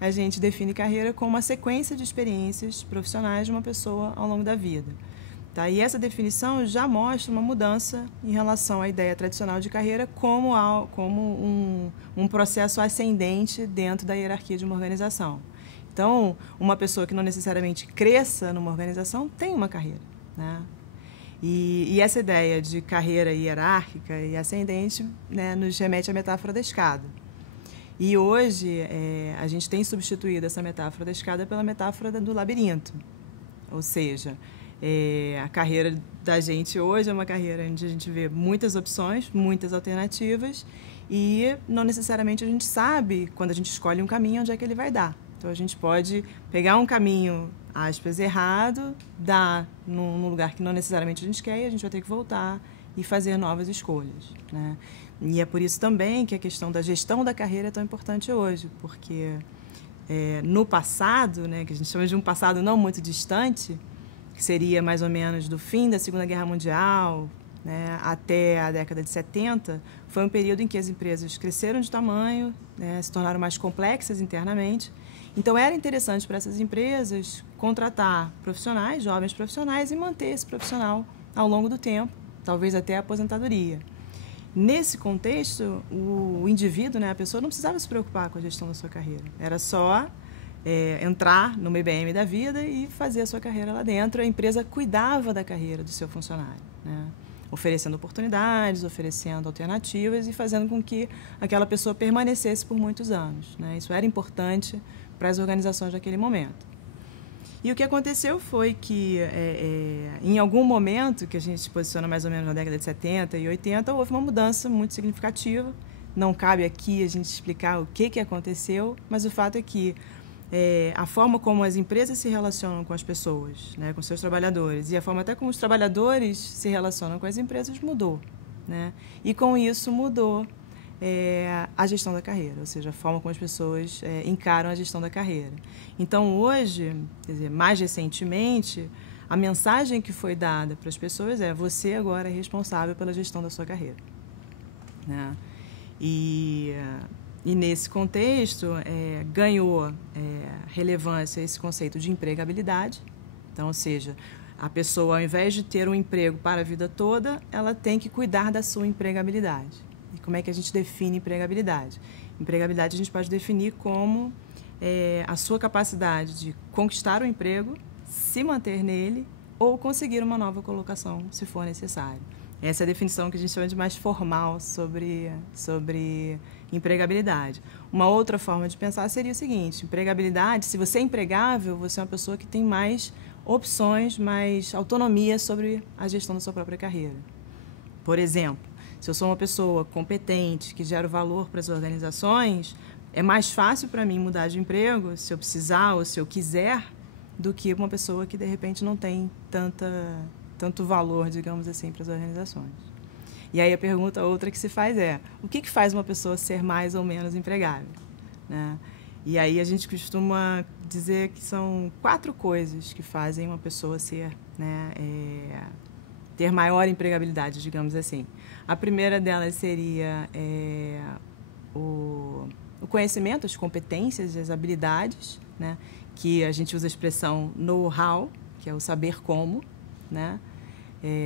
a gente define carreira como uma sequência de experiências profissionais de uma pessoa ao longo da vida. Tá? E essa definição já mostra uma mudança em relação à ideia tradicional de carreira como um processo ascendente dentro da hierarquia de uma organização. Então, uma pessoa que não necessariamente cresça numa organização tem uma carreira, né? E essa ideia de carreira hierárquica e ascendente, né, nos remete à metáfora da escada. E hoje a gente tem substituído essa metáfora da escada pela metáfora do labirinto. Ou seja, a carreira da gente hoje é uma carreira onde a gente vê muitas opções, muitas alternativas e não necessariamente a gente sabe, quando a gente escolhe um caminho, onde é que ele vai dar. Então a gente pode pegar um caminho, aspas, errado, dar num lugar que não necessariamente a gente quer e a gente vai ter que voltar e fazer novas escolhas, né? E é por isso também que a questão da gestão da carreira é tão importante hoje, porque no passado, né, que a gente chama de um passado não muito distante, que seria mais ou menos do fim da Segunda Guerra Mundial, né, até a década de 70, foi um período em que as empresas cresceram de tamanho, né, se tornaram mais complexas internamente. Então, era interessante para essas empresas contratar profissionais, jovens profissionais, e manter esse profissional ao longo do tempo, talvez até a aposentadoria. Nesse contexto, o indivíduo, né, a pessoa, não precisava se preocupar com a gestão da sua carreira. Era só entrar no IBM da vida e fazer a sua carreira lá dentro. A empresa cuidava da carreira do seu funcionário, né, oferecendo oportunidades, oferecendo alternativas e fazendo com que aquela pessoa permanecesse por muitos anos, né. Isso era importante para as organizações naquele momento. E o que aconteceu foi que, em algum momento, que a gente se posiciona mais ou menos na década de 70 e 80, houve uma mudança muito significativa. Não cabe aqui a gente explicar o que aconteceu, mas o fato é que a forma como as empresas se relacionam com as pessoas, né, com seus trabalhadores, e a forma até como os trabalhadores se relacionam com as empresas mudou, né? E com isso mudou a gestão da carreira, ou seja, a forma como as pessoas encaram a gestão da carreira. Então, hoje, quer dizer, mais recentemente, a mensagem que foi dada para as pessoas é: você agora é responsável pela gestão da sua carreira, né? E nesse contexto, ganhou relevância esse conceito de empregabilidade. Então, ou seja, a pessoa, ao invés de ter um emprego para a vida toda, ela tem que cuidar da sua empregabilidade. E como é que a gente define empregabilidade? Empregabilidade a gente pode definir como a sua capacidade de conquistar o emprego, se manter nele ou conseguir uma nova colocação, se for necessário. Essa é a definição que a gente chama de mais formal sobre empregabilidade. Uma outra forma de pensar seria o seguinte: empregabilidade, se você é empregável, você é uma pessoa que tem mais opções, mais autonomia sobre a gestão da sua própria carreira. Por exemplo, se eu sou uma pessoa competente, que gera valor para as organizações, é mais fácil para mim mudar de emprego, se eu precisar ou se eu quiser, do que uma pessoa que, de repente, não tem tanto valor, digamos assim, para as organizações. E aí a pergunta outra que se faz é: o que faz uma pessoa ser mais ou menos empregável, né? E aí a gente costuma dizer que são 4 coisas que fazem uma pessoa ser, né, ter maior empregabilidade, digamos assim. A primeira delas seria o conhecimento, as competências, as habilidades, né, que a gente usa a expressão know-how, que é o saber como, né?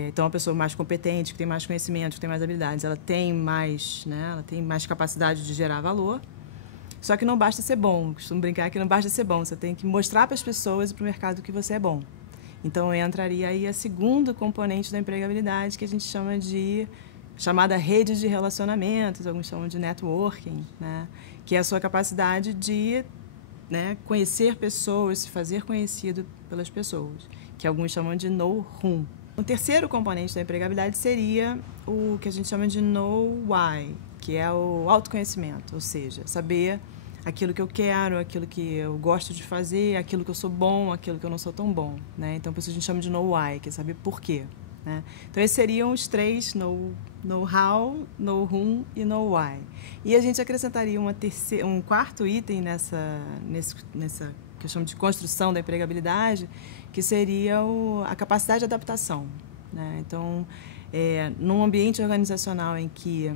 Então, uma pessoa mais competente, que tem mais conhecimento, que tem mais habilidades, ela tem mais, né, ela tem mais capacidade de gerar valor. Só que não basta ser bom. Costumo brincar que não basta ser bom. Você tem que mostrar para as pessoas e para o mercado que você é bom. Então, entraria aí a segunda componente da empregabilidade, que a gente chama de chamada rede de relacionamentos, alguns chamam de networking, né, que é a sua capacidade de, né, conhecer pessoas, se fazer conhecido pelas pessoas, que alguns chamam de know-whom. O terceiro componente da empregabilidade seria o que a gente chama de know-why, que é o autoconhecimento, ou seja, saber aquilo que eu quero, aquilo que eu gosto de fazer, aquilo que eu sou bom, aquilo que eu não sou tão bom, né? Então, por isso a gente chama de know-why, que é saber por quê, né? Então, esses seriam os 3, know-how, know-whom e know-why. E a gente acrescentaria um quarto item nessa que eu chamo de construção da empregabilidade, que seria a capacidade de adaptação, né? Então, num ambiente organizacional em que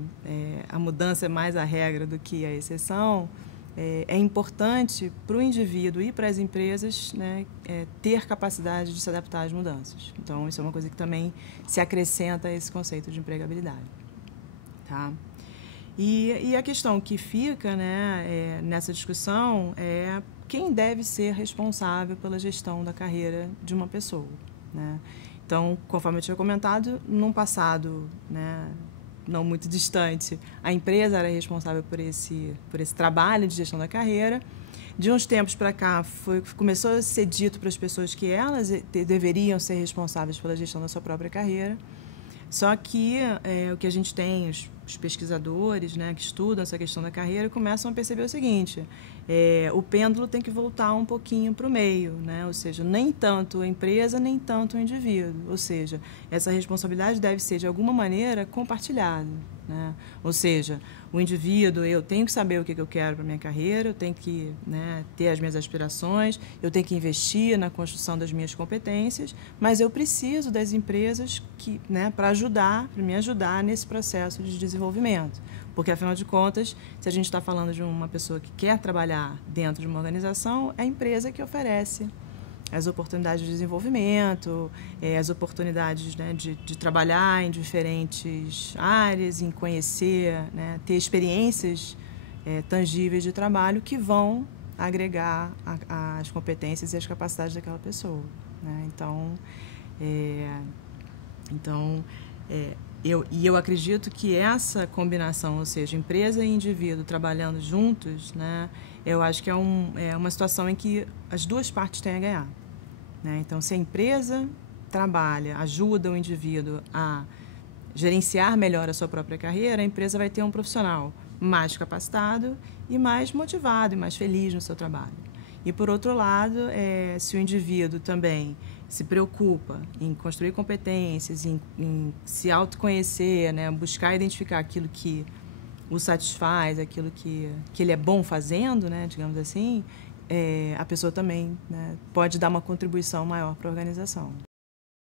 a mudança é mais a regra do que a exceção, é importante para o indivíduo e para as empresas, né, ter capacidade de se adaptar às mudanças. Então, isso é uma coisa que também se acrescenta a esse conceito de empregabilidade. Tá? E a questão que fica, né, nessa discussão é quem deve ser responsável pela gestão da carreira de uma pessoa. Né? Então, conforme eu tinha comentado, num passado, né, não muito distante, a empresa era responsável por esse trabalho de gestão da carreira. De uns tempos para cá, começou a ser dito para as pessoas que elas deveriam ser responsáveis pela gestão da sua própria carreira. Só que o que a gente tem, os pesquisadores, né, que estudam essa questão da carreira, começam a perceber o seguinte: o pêndulo tem que voltar um pouquinho para o meio, né? Ou seja, nem tanto a empresa, nem tanto o indivíduo. Ou seja, essa responsabilidade deve ser, de alguma maneira, compartilhada. Né? Ou seja, o indivíduo, eu tenho que saber o que eu quero para a minha carreira, eu tenho que, né, ter as minhas aspirações, eu tenho que investir na construção das minhas competências, mas eu preciso das empresas né, para me ajudar nesse processo de desenvolvimento. Porque, afinal de contas, se a gente está falando de uma pessoa que quer trabalhar dentro de uma organização, é a empresa que oferece as oportunidades de desenvolvimento, as oportunidades, né, de trabalhar em diferentes áreas, em conhecer, né, ter experiências tangíveis de trabalho que vão agregar as competências e as capacidades daquela pessoa. Né? Eu acredito que essa combinação, ou seja, empresa e indivíduo trabalhando juntos, né, eu acho que é uma situação em que as duas partes têm a ganhar. Né? Então, se a empresa trabalha, ajuda o indivíduo a gerenciar melhor a sua própria carreira, a empresa vai ter um profissional mais capacitado e mais motivado e mais feliz no seu trabalho. E, por outro lado, se o indivíduo também se preocupa em construir competências, em se autoconhecer, né, buscar identificar aquilo que o satisfaz, aquilo que ele é bom fazendo, né, digamos assim, a pessoa também, né, pode dar uma contribuição maior para a organização.